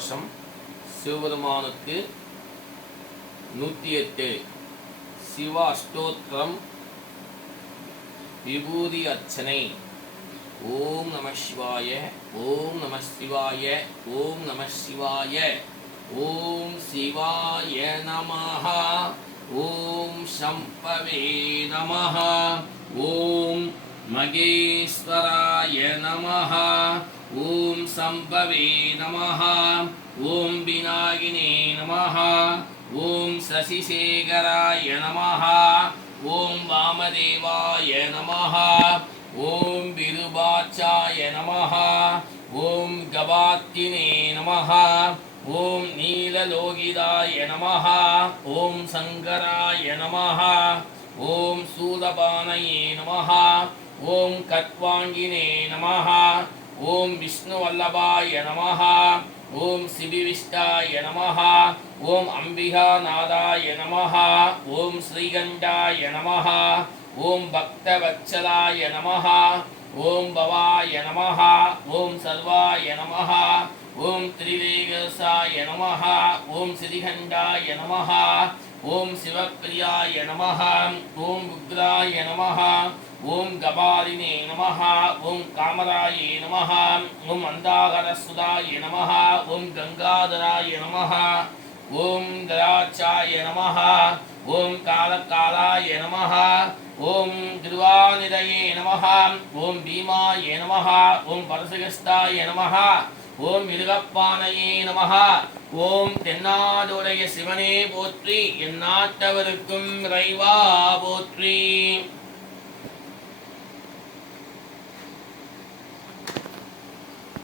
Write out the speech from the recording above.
பிரதோஷம் சிவபெருமானுக்கு 108 சிவ அஷ்டோத்திரம் விபூதி அர்ச்சனை. ஓம் நம சிவாய, ஓம் நம சிவாய, ஓம் நம சிவாய, ஓம் சிவாய நமஹ, ஓம் சம்பவே நமஹ, ஓம் மகேஸ்வராய நமஹ, ஓம் சம்பவே நமஹ, ஓம் விநாயகினே நமஹ, ஓம் சசிசேகராய நமஹ, ஓம் வாமதேவாய நமஹ, ஓம் விருபாச்சாய நமஹ, ஓம் கபாத்தினே நமஹ, ஓம் நீலலோகிதாய நமஹ, ஓம் சங்கராய நமஹ, ஓம் சூலபானயே நமஹ, ஓம் கத்வாங்கினே நமஹ, ஓம் விஷ்ணுவல்லபாய நமஹ, ஓம் சிபிவிஷ்டாய நமஹ, ஓம் அம்பிகாநாதாய நமஹ, ஓம் ஸ்ரீகண்டாய நமஹ, ஓம் பக்தவத்சலாய நமஹ, ஓம் பவாய நமஹ, ஓம் சர்வாய நமஹ, ஓம் திரிவேகசாய நமஹ, ஓம் ஸ்ரீகண்டாய நமஹ, ஓம் சிவப்பிரியாய நமஹ, ஓம் உக்ராய நமஹ, ஓம் கபாலினே நமஹ, ஓம் காமராயே நமஹ, ஓம் அந்தாகரசுதாய நமஹ, ஓம் கங்காதராய நமஹ, ஓம் தராச்சாய நமஹ, ஓம் காலகாலாய நமஹ, ஓம் திருவாநிதயே நமஹ, ஓம் பீமாய நமஹ, ஓம் பரசகஸ்தாய நமஹ, ஓம் மிருகப்பானையே நமஹ, ஓம் தென்னாடுடைய சிவனே போற்றி, எந்நாட்டவருக்கும் இறைவா போற்றி.